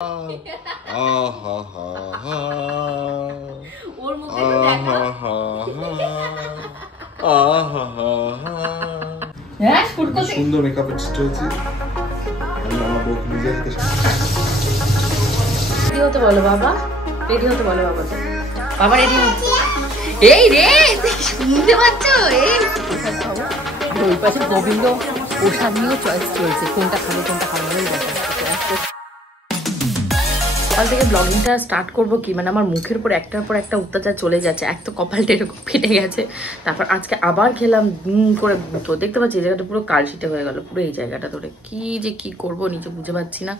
ওর মুখে তো দেখা হ্যাঁ শুট করতে সুন্দর মেকআপ আর্টিস্ট হয়েছে। আমি আমার বউকে নিজে হাতে রেডি হতে বলো বাবা, রেডি হতে বলো বাবা, বাবা রেডি হতে। এই রে শুনতে পাচ্ছ? এই ওই পাশে গোবিন্দ প্রসাদ নিয়েও চয়েস চলছে, কোনটা খাবে কোনটা খাবে। কাল থেকে ব্লগিংটা স্টার্ট করবো কি, মানে আমার মুখের উপর একটার পর একটা অত্যাচার চলে যাচ্ছে। এক তো কপালটা এরকম ফেটে গেছে, তারপর আজকে আবার খেলাম করে দুটো। দেখতে পাচ্ছি এই জায়গাটা পুরো কালশিটে হয়ে গেল, পুরো এই জায়গাটা ধরে কি যে কি করবো নিজে বুঝে পাচ্ছি না।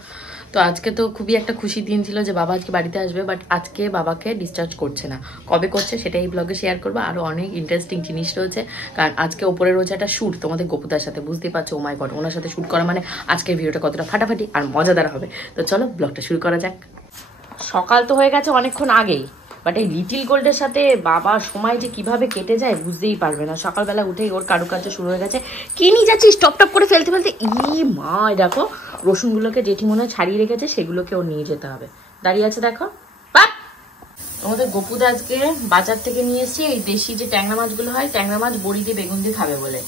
তো আজকে তো খুবই একটা খুশি দিন ছিল যে বাবা আজকে বাড়িতে আসবে, বাট আজকে বাবাকে ডিসচার্জ করছে না। কবে করছে সেটা এই ব্লগে শেয়ার করবো। আরও অনেক ইন্টারেস্টিং জিনিস রয়েছে, কারণ আজকে ওপরে রয়েছে একটা শ্যুট তোমাদের গোপুদার সাথে, বুঝতেই পারছো। ও মাই গড, ওনার সাথে শ্যুট করা মানে আজকের ভিডিওটা কতটা ফাটাফাটি আর মজাদার হবে। তো চলো ব্লগটা শুরু করা যাক। সকাল তো হয়ে গেছে অনেকক্ষণ আগেই, বাট এই লিটিল গোল্ডের সাথে বাবার সময় যে কিভাবে কেটে যায় বুঝতেই পারবে না। সকালবেলা উঠেই ওর কারুকার্য শুরু হয়ে গেছে। কি নিয়ে যাচ্ছিস টপ টপ করে ফেলতে ফেলতে? ই মা, দেখো রসুনগুলোকে জেঠি মনে হয় ছাড়িয়ে রেখেছে, সেগুলোকে ও নিয়ে যেতে হবে। দাঁড়িয়ে আছে দেখো। বাপ আমাদের গোপুদা আজকে বাজার থেকে নিয়ে এসেছি এই দেশি যে ট্যাংরা মাছগুলো হয়, ট্যাংরা মাছ বড়ি দিয়ে বেগুন দিয়ে খাবে বলে।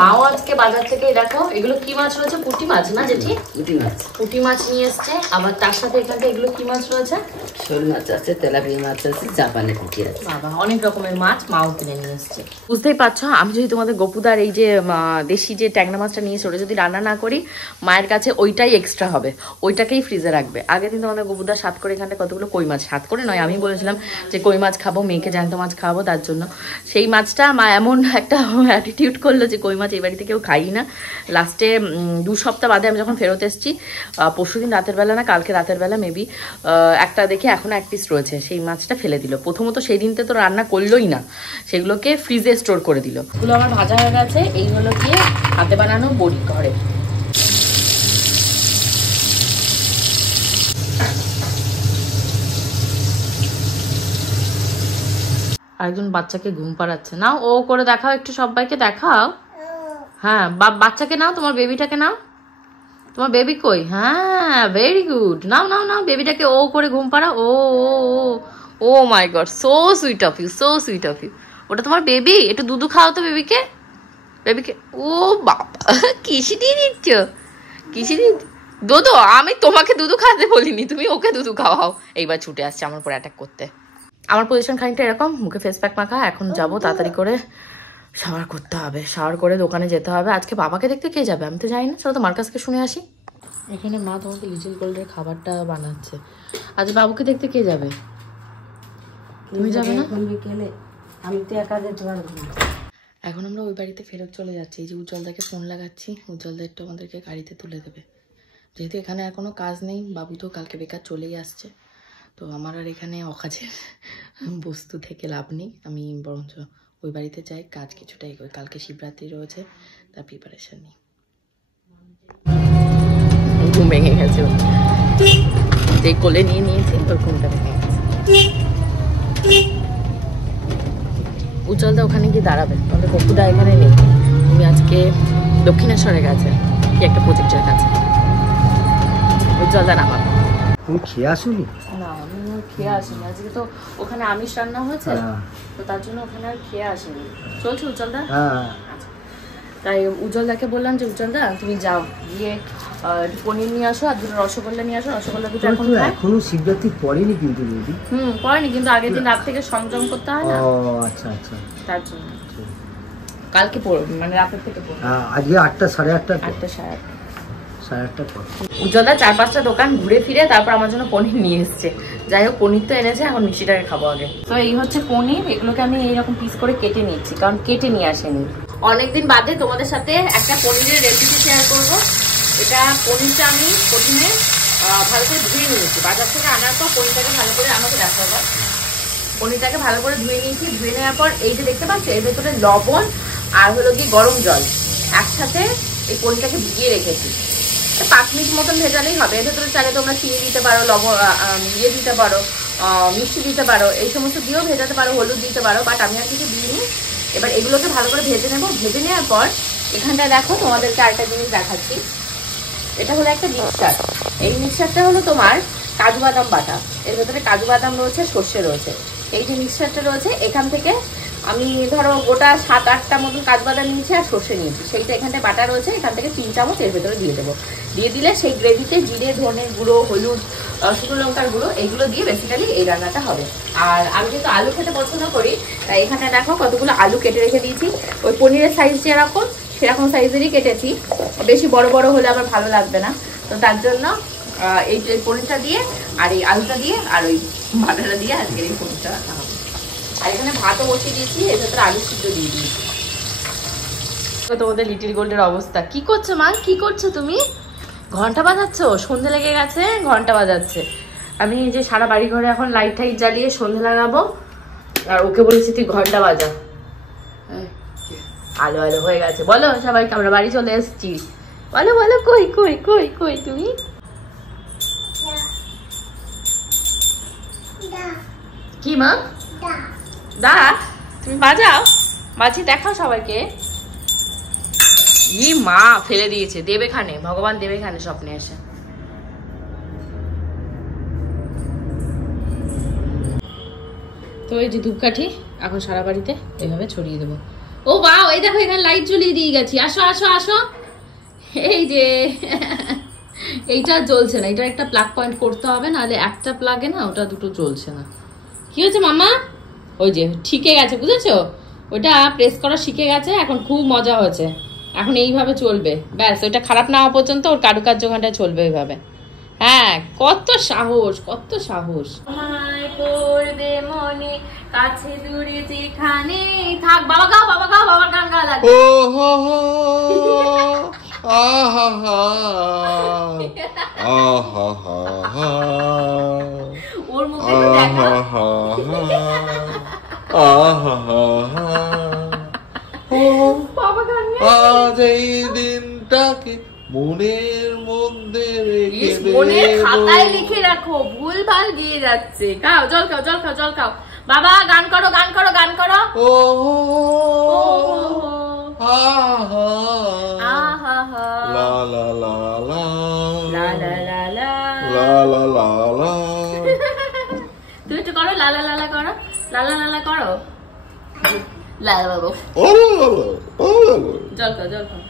মাও আজকে বাজার থেকে দেখো এগুলো কি মাছ রয়েছে, পুঁটি মাছ না জেঠি? পুঁটি মাছ, পুঁটি মাছ নিয়ে এসছে। আবার তার সাথে এখানে এগুলো কি মাছ রয়েছে? শোল মাছ আছে, তেলাপিয়া মাছ আছে, জাপানি পুঁটি আছে। বাবা অনেক রকমের মাছ মাও কিনে নিয়ে এসছে। বুঝতেই পারছো, আমি যদি তোমাদের গোপুদার এই যে দেশি যে ট্যাংরা মাছটা নিয়ে এসে ওটা যদি রান্না না করি, মায়ের কাছে ওইটাই এক্সট্রা হবে, ওইটাকেই ফ্রিজে রাখবে। আগের দিন তোমাদের গোপুদা সাত করে এখানটা কতগুলো কই মাছ, সাত করে নয়, আমি বলেছিলাম যে কই মাছ খাবো, মেয়েকে জ্যান্ত মাছ খাবো, তার জন্য সেই মাছটা মা এমন একটা অ্যাটিটিউড করলো যে কই মাছ এই বাড়িতে কেউ খাই না। লাস্টে 2 সপ্তাহ বাদে আমি যখন ফেরত এসেছি, পরশুদিন রাতের বেলা না কালকে রাতের বেলা মেবি, একটা দেখে এখনো এক পিস রয়েছে, সেই মাছটা ফেলে দিল। প্রথমত সেই দিনতে তো রান্না করলোই না, সেগুলোকে ফ্রিজে স্টোর করে দিল। এগুলো আমার ভাজা হয়ে গেছে, এই হলো গিয়ে হাতে বানানো বড়ি ঘরে। আরেকজন বাচ্চাকে ঘুম পাড়াচ্ছে, নাও ও করে দেখাও, একটু সবাইকে দেখাও। হ্যাঁ বাচ্চাকে নাও, তোমার বেবিটাকে নাও। তোমার বেবি কই? হ্যাঁ ভেরি গুড, নাও নাও নাও বেবিটাকে ও করে ঘুম পাড়া। ও ও my god, so sweet of you, so sweet of you. ওটা তোমার বেবি, একটু দুধু খাও তো বেবিকে, বেবিকে। ও বাবা কিসি দিয়ে দিচ্ছ, কিসি দিয়ে দুধু? আমি তোমাকে দুধু খাওয়াতে বলিনি, তুমি ওকে দুধু খাওয়াও। এইবার ছুটে আসছে আমার উপর অ্যাটাক করতে। আমার পজিশন খানিকটা এরকম, মুখে ফেস প্যাক মাখা। এখন যাবো তাড়াতাড়ি করে শাওয়ার করতে হবে, শাওয়ার করে দোকানে যেতে হবে। আজকে বাবাকে দেখতে কে যাবে? আমি তো জানি না, চলো তো মার কাছকে শুনে আসি। এখানে মা তোমাকে লিটিল গোল্ডের খাবারটা বানাচ্ছে। আজ বাবুকে দেখতে কে যাবে? তুমি যাবে না? আমি তো একা যেতে পারবো না। এখন আমরা ওই বাড়িতে ফেরত চলে যাচ্ছি। এই যে উজ্জ্বলদাকে ফোন লাগাচ্ছি, উজ্জ্বলদা একটু আমাদেরকে গাড়িতে তুলে দেবে। যেহেতু এখানে আর কোনো কাজ নেই, বাবু তো কালকে বেকার চলেই আসছে, তো আমার আর এখানে অকাজের বস্তু থেকে লাভ নেই। আমি বরঞ্চ ওই বাড়িতে যাই, কাজ কিছুটা এগোই। কালকে শিবরাত্রি রয়েছে, তার প্রিপারেশন নিই। ঘুম ভেঙে গেছে, যে কোলে নিয়ে নিয়েছি ওর ঘুমটা ভেঙে গেছে। উজ্জ্বলদা ওখানে গিয়ে দাঁড়াবে, আমাদের বকুদা এখানে নেই। তুমি আজকে দক্ষিণেশ্বরে গেছে কি একটা প্রজেক্টের কাছে, উজ্জ্বলদা নামাবে। তুমি খেয়ে আসুনি? না আমি খেয়ে আসিনি, আজকে তো ওখানে আমিষ রান্না হয়েছে, তো তার জন্য ওখানে আর খেয়ে আসিনি। চলছে উজ্জ্বলদা? তাই উজ্জ্বলদাকে বললাম যে উজ্জ্বলদা তুমি যাও, গিয়ে একটু পনির নিয়ে আসো আর 2টো রসগোল্লা নিয়ে আসো। রসগোল্লা দুটো এখন এখনো শিবরাত্রি পড়েনি কিন্তু দিদি। পড়েনি, কিন্তু আগের দিন রাত থেকে সংযম করতে হয় না। ও আচ্ছা আচ্ছা, তার জন্য কালকে মানে রাতের থেকে পড়বে। আজকে 8টা 8:30 8টা 8:30 পর। উজ্জ্বলদা 4-5টা দোকান ঘুরে ফিরে তারপর আমার জন্য পনির নিয়ে এসছে। যাই হোক পনির তো এনেছে, এখন মিষ্টিটাকে খাবো আগে। তো এই হচ্ছে পনির, এগুলোকে আমি এইরকম পিস করে কেটে নিচ্ছি, কারণ কেটে নিয়ে আসেনি। অনেকদিন বাদে তোমাদের সাথে একটা পনিরের রেসিপি শেয়ার করব। এটা পনিরটা আমি প্রথমে ভালো করে ধুয়ে নিয়েছি, বাজার থেকে আনার পর পনিরটাকে ভালো করে, আমাকে দেখাবো, পনিরটাকে ভালো করে ধুয়ে নিয়েছি। ধুয়ে নেওয়ার পর এই যে দেখতে পাচ্ছ এর ভেতরে লবণ আর হলো কি গরম জল একসাথে এই পনিরটাকে ভিজিয়ে রেখেছি। 5 মিনিট মতন ভেজালেই হবে। এর ভেতরে চাইলে তোমরা চিনি দিতে পারো, লবণ ইয়ে দিতে পারো, মিষ্টি দিতে পারো, এই সমস্ত দিয়েও ভেজাতে পারো, হলুদ দিতে পারো, বাট আমি আর কিছু দিইনি। এবার এগুলোকে ভালো করে ভেজে নেবো। ভেজে নেওয়ার পর এখানটায় দেখো তোমাদেরকে আরেকটা জিনিস দেখাচ্ছি। এটা হলো একটা মিক্সচার। এই মিক্সচারটা হলো তোমার কাজু বাদাম বাটা, এর ভেতরে কাজু বাদাম রয়েছে, সর্ষে রয়েছে। এই যে মিক্সচারটা রয়েছে এখান থেকে আমি ধরো গোটা 7-8টা মতন কাজু বাদাম নিয়েছি আর সর্ষে নিয়েছি, সেইটা এখানটায় বাটা রয়েছে, এখান থেকে 3 চামচ এর ভেতরে দিয়ে দেবো। দিয়ে দিলে সেই গ্রেভিতে জিরে, ধনে গুঁড়ো, হলুদ, শুকনো লঙ্কার গুঁড়ো এইগুলো দিয়ে বেসিক্যালি এই রান্নাটা হবে। আর আমি যেহেতু আলু খেতে পছন্দ করি তাই এখানে দেখো কতগুলো আলু কেটে রেখে দিয়েছি। ওই পনিরের সাইজ যেরকম সেরকম সাইজেরই কেটেছি, বেশি বড় বড় হলে আবার ভালো লাগবে না, তো তার জন্য এই পনিরটা দিয়ে আর এই আলুটা দিয়ে আর ওই বাটাটা দিয়ে আজকের এই পনিরটা রান্না হবে। আর এখানে ভাতও বসিয়ে দিয়েছি, এর ভেতরে আলু সিদ্ধ দিয়ে দিয়েছি। তোমাদের লিটিল গোল্ডের অবস্থা। কি করছো মা, কি করছো তুমি? ঘন্টা বাজাচ্ছ? সন্ধে লেগে গেছে, ঘন্টা বাজাচ্ছে। আমি যে সারা বাড়ি ঘরে এখন লাইট টাইট জ্বালিয়ে সন্ধে লাগাবো, আর ওকে বলেছি তুই ঘন্টা বাজা। আলো আলো হয়ে গেছে। বলো সবাইকে আমরা বাড়ি চলে এসেছি। বলো বলো, কই কই কই কই তুমি? কি মা? দা তুমি বাজাও, বাজি দেখাও সবাইকে। ই মা ফেলে দিয়েছে, দেবে খানে, ভগবান দেবে খানে স্বপ্নে এসে। তো এই যে ধূপকাঠি এখন সারা বাড়িতে এইভাবে ছড়িয়ে দেবো। ও বাহ, এই দেখো এখানে লাইট জ্বলিয়ে দিয়ে গেছি। আসো আসো আসো। এই যে এইটা জ্বলছে না, এটা একটা প্লাগ পয়েন্ট করতে হবে, নাহলে একটা প্লাগে না ওটা দুটো জ্বলছে না। কি হয়েছে মামা? ওই যে শিখে গেছে, বুঝেছো? ওটা প্রেস করা শিখে গেছে, এখন খুব মজা হয়েছে। এখন এইভাবে চলবে, ব্যাস ওইটা খারাপ না হওয়া পর্যন্ত ওর কারুকার্য ঘন্টা চলবে এইভাবে। হ্যাঁ, কত সাহস, কত সাহস। পড়বে মনে কাছে দূরে যেখানে থাক। বাবা গাও, বাবা গাও, বাবার গান গা লাগে। ও হো হো আহা হা আহা হা ওর মুখে তো দেখা। আহা হা বাবা গান আজ এই দিনটাকে মনের মধ্যে রেখে দে। মনের খাতায় লিখে রাখো, ভুল ভাল দিয়ে যাচ্ছে। খাও, জল খাও, জল খাও, জল খাও। বাবা গান করো, গান করো, গান করো। ও আহা হা লা লা লা লা লা লা লা লা লা লা লা লা। তুমি একটু করো, লা লা লা লা করো, লা লা লা লা করো। লা লা বাবু জল খাও, জল খাও,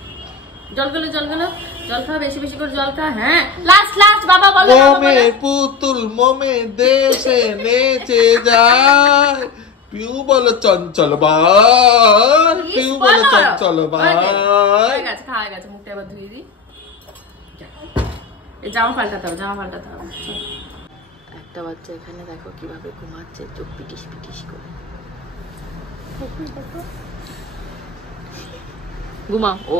জল গেলো, জল গেলো, জল খাও, বেশি বেশি করে জল খাও। হ্যাঁ, লাস্ট লাস্ট বাবা বলো। মোমে পুতুল মোমে দেশে নেচে যায়, পিউ বলো চঞ্চল বাই, পিউ বলো চঞ্চল বাই। হয়ে গেছে, খাওয়া গেছে, মুখটা এবার ধুয়ে দিই। জামা পাল্টাতে হবে, জামা পাল্টাতে হবে। একটা বাচ্চা এখানে দেখো কিভাবে ঘুমাচ্ছে, চোখ পিটিস পিটিস করে। ঘুমা। ও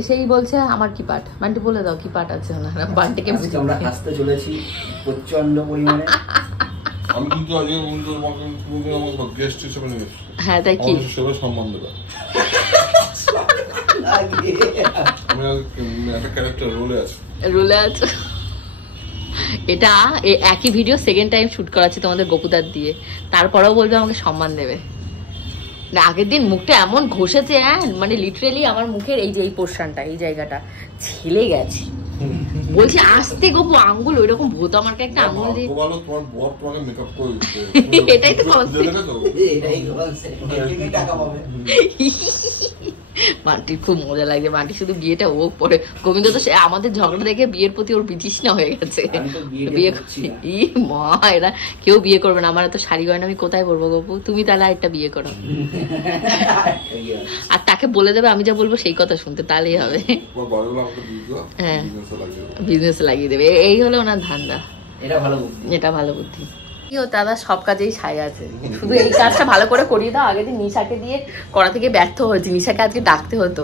এসেই বলছে আমার কি পাঠ। বান্টি বলে দাও কি পাঠ আছে না। বান্টিকে আমরা হাসতে চলেছি প্রচন্ড পরিমাণে। আমি কিন্তু আজকে আমাকে গেস্ট হিসেবে নিয়ে এসেছি। হ্যাঁ, তাই কি সেবা সম্মান দেবে। আমি একটা ক্যারেক্টার রোলে আছি। রুলে আছে। এটা একই ভিডিও সেকেন্ড টাইম শুট করাচ্ছি তোমাদের গোপুদার দিয়ে, তারপরেও বলবে আমাকে সম্মান দেবে না। আগের দিন মুখটা এমন ঘষেছে, মানে লিটারেলি আমার মুখের এই যে এই পোর্শনটা, এই জায়গাটা ছিলে গেছে। বলছি আসতে গোপু, আঙ্গুল ওই রকম ভূত আমাকে একটা আঙ্গুল দিয়ে। তোমার বর তোমাকে মেকআপ করে দিচ্ছে। এটাই তো টাকা পাবে। বান্টির খুব মজা লাগে। বান্টি শুধু বিয়েটা ও পরে, গোবিন্দ তো আমাদের ঝগড়া দেখে বিয়ের প্রতি ওর বিতৃষ্ণা হয়ে গেছে। বিয়ে ই মা, এরা কেউ বিয়ে করবে না। আমার তো শাড়ি গয়না আমি কোথায় পরবো গপু? তুমি তাহলে একটা বিয়ে করো, আর তাকে বলে দেবে আমি যা বলবো সেই কথা শুনতে, তাহলেই হবে। হ্যাঁ, বিজনেস লাগিয়ে দেবে। এই হলো ওনার ধান্দা। এটা ভালো বুদ্ধি, এটা ভালো বুদ্ধি। ও দাদা সব কাজেই সায় আছে, শুধু এই কাজটা ভালো করে করিয়ে দাও। আগের দিন নিশাকে দিয়ে করা থেকে ব্যর্থ হয়েছে, নিশাকে আজকে ডাকতে হতো।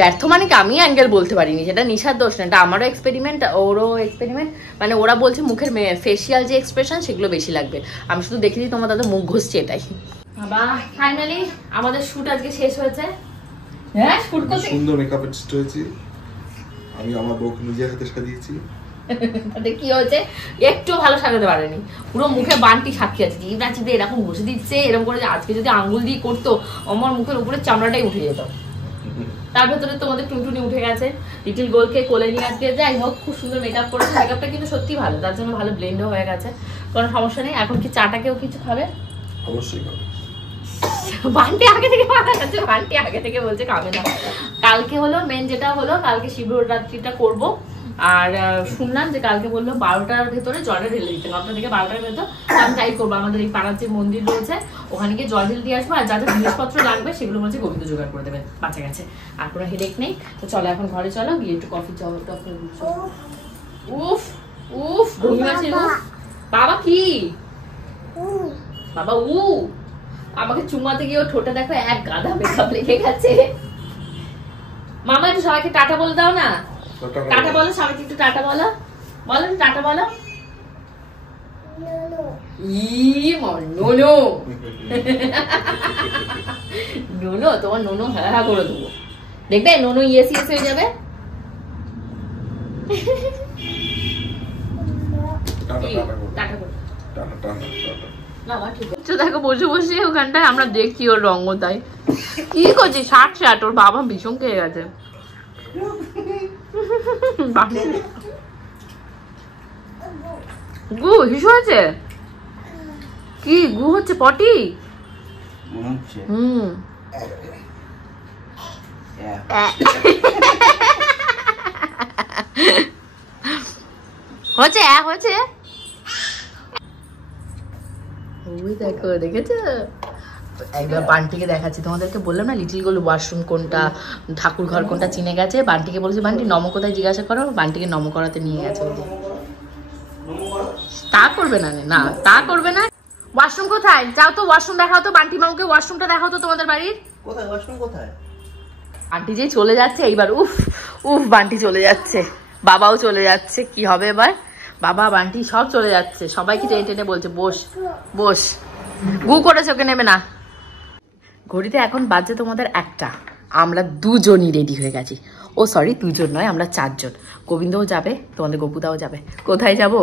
ব্যর্থ মানে কি আমি অ্যাঙ্গেল বলতে পারিনি, সেটা নিশার দোষ না, এটা আমারও এক্সপেরিমেন্ট, ওরও এক্সপেরিমেন্ট। মানে ওরা বলছে মুখের ফেসিয়াল যে এক্সপ্রেশন সেগুলো বেশি লাগবে, আমি শুধু দেখেছি তোমার দাদা মুখ ঘষছে, এটাই। বাবা ফাইনালি আমাদের শুট আজকে শেষ হয়েছে। হ্যাঁ, শুট করতে সুন্দর মেকআপ আর্টিস্ট হয়েছি আমি, আমার বউকে নিজের হাতে সাজিয়েছি। তাতে কি হয়েছে, একটু ভালো সাজাতে পারেনি, পুরো মুখে বানটি সাক্ষী আছে। জিভটা চিপে এরকম ঘষে দিচ্ছে, এরকম করে। আজকে যদি আঙ্গুল দিয়ে করতো আমার মুখের উপরে চামড়াটাই উঠে যেত। তার ভেতরে তোমাদের টুনটুনি উঠে গেছে, লিটিল গোলকে কোলে নিয়ে আসতে, যাই হোক খুব সুন্দর মেকআপ করেছে, মেকআপটা কিন্তু সত্যি ভালো, তার জন্য ভালো ব্লেন্ডও হয়ে গেছে, কোনো সমস্যা নেই। এখন কি চাটা কেউ কিছু খাবে? অবশ্যই খাবে। বান্টি আগে থেকে মারা গেছে, বান্টি আগে থেকে বলছে খাবে না। কালকে হলো মেন যেটা হলো, কালকে শিবরাত্রিটা করব, আর শুনলাম যে কালকে বললো 12টার ভেতরে জলটা ঢেলে দিতে হবে, আপনাদেরকে 12টার ভেতর। আমি তাই করবো, আমাদের এই পাড়ার যে মন্দির রয়েছে ওখানে গিয়ে জল ঢেলে দিয়ে আসবো, আর যা যা জিনিসপত্র লাগবে সেগুলো বলছে গোবিন্দ জোগাড় করে দেবে, বাঁচা গেছে, আর কোনো হেডেক নেই। তো চলো এখন ঘরে চলো, গিয়ে একটু কফি টফি। উফ উফ ঘুমি আছে। বাবা কি বাবা আমাকে চুমাতে গিয়ে ঠোঁটে দেখো এক গাদা মেকআপ লেগে গেছে। মামা একটু সবাইকে টাটা বলে দাও না, টাটা বলো সবাইকে, একটু টাটা বলো, বলো একটু টাটা বলো। নোনো নোনো তোমার নোনো হ্যাঁ হ্যাঁ করে দেবো, দেখবে নোনো ইয়েস ইয়েস হয়ে যাবে। দেখো বসে বসে ওখানটায় আমরা দেখছি ওর রঙ, তাই কি করছি, 60 ওর বাবা ভীষণ খেয়ে গেছে। গু হিসু আছে কি, গু হচ্ছে পটি। হচ্ছে হচ্ছে ওই দেখো, দেখেছো? একবার বান্টিকে দেখাচ্ছি তোমাদেরকে, বললাম না লিটিল গোল ওয়াশরুম কোনটা, ঠাকুর ঘর কোনটা চিনে গেছে। বান্টিকে বলেছে বান্টি নম কোথায় জিজ্ঞাসা করো, বান্টিকে নম করাতে নিয়ে গেছে। তা করবে না, না তা করবে না। ওয়াশরুম কোথায় যাও তো, ওয়াশরুম দেখাও তো, বান্টি মামুকে ওয়াশরুমটা দেখাও তো তোমাদের বাড়ির। কোথায় ওয়াশরুম কোথায়? বান্টি যে চলে যাচ্ছে এইবার, উফ উফ বান্টি চলে যাচ্ছে, বাবাও চলে যাচ্ছে, কি হবে এবার? বাবা বান্টি সব চলে যাচ্ছে, সবাইকে টেনে টেনে বলছে বস বস, গু করেছে ওকে নেবে না। ঘড়িতে এখন বাজে তোমাদের 1টা, আমরা দুজনই রেডি হয়ে গেছি। ও সরি, দুজন নয়, আমরা 4 জন। গোবিন্দও যাবে, তোমাদের গোপুদাও যাবে। কোথায় যাব?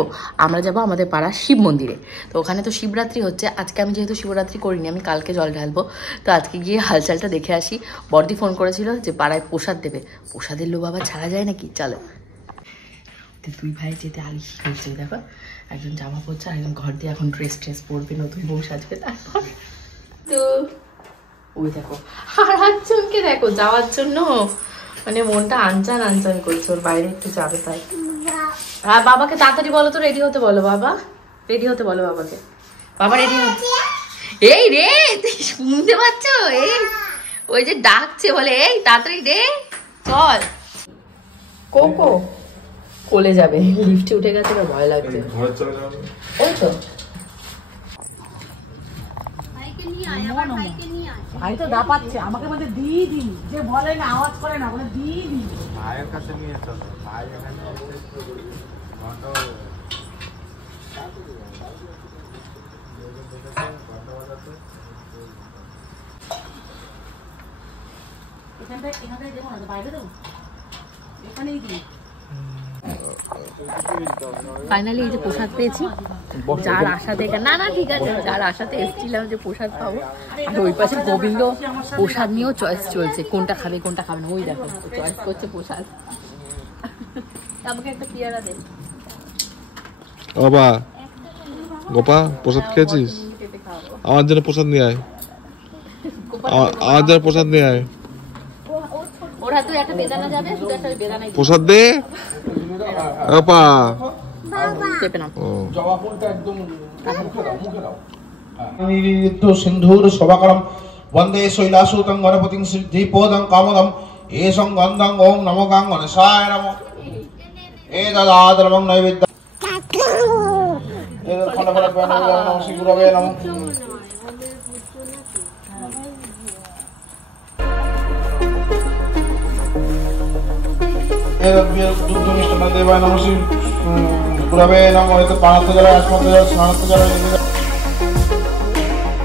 আমরা যাব আমাদের পাড়ার শিব মন্দিরে। তো ওখানে তো শিবরাত্রি হচ্ছে, আজকে আমি যেহেতু শিবরাত্রি করিনি, আমি কালকে জল ঢালবো, তো আজকে গিয়ে হালচালটা দেখে আসি। বর্দি ফোন করেছিল যে পাড়ায় প্রসাদ দেবে, প্রসাদের লোক আবার ছাড়া যায় নাকি, চলো। দুই ভাই যেতে আলিশ হয়েছে, দেখো একজন জামা পরছে, আর একজন ঘর দিয়ে এখন ড্রেস পরবে, নতুন বউ সাজবে। তারপর তো ওই দেখো আর একজনকে দেখো যাওয়ার জন্য মানে মনটা আনচান আনচান করছে, ওর বাইরে একটু যাবে তাই। আর বাবাকে তাড়াতাড়ি বলো তো, রেডি হতে বলো, বাবা রেডি হতে বলো বাবাকে, বাবা রেডি হতে। এই রে তুই শুনতে পাচ্ছ, এই ওই যে ডাকছে, বলে এই তাড়াতাড়ি রে চল। কোকো কোলে যাবে, লিফটে উঠে গেছে, ভয় লাগছে। ঘরে চলে যাবে ওই তো ভাই তো দাপাচ্ছে আমাকে, বলতে দিদি যে বলে না, আওয়াজ করে না, বলে দিদি। ভাইয়ের কাছে নিয়ে চলো, ভাই এখানে এখানটায় দেবো না, বাইরে দেবো, এখানেই দিই। ফাইনালি এই যে প্রসাদ পেয়েছি, যার আশা দেখে, না না ঠিক আছে, যার আশাতে এসেছিলাম যে প্রসাদ পাবো। আর ওই পাশে গোবিন্দ প্রসাদ নিয়েও চয়েস চলছে, কোনটা খাবে কোনটা খাবে না, ওই দেখো চয়েস করছে প্রসাদ। আমাকে একটা পেয়ারা দে। বাবা গোপা, প্রসাদ খেয়েছিস? আমার জন্য প্রসাদ নিয়ে আয়, আমার জন্য প্রসাদ নিয়ে আয়। ওরা তো একটা বেদানা যাবে, শুধু একটা বেদানাই প্রসাদ দে গোপা। চেপে নাও। সিন্ধুর সভাকরম বন্দে শৈলাসুতং গণপতিং সিদ্ধিপদং কামদম এসং গন্ধং ওং নমো গাং গণেশায় নমঃ এতদাদরমং নৈবেদ্য এতদ ফলফল নমঃ শ্রী গুরবে নমঃ। দুগ্ধ মিষ্টান্ন দেবায় নমঃ শ্রী গুরবে নমঃ। এত পানাত্ম জল, আসমত্ত জল, স্নানাত্ম জল।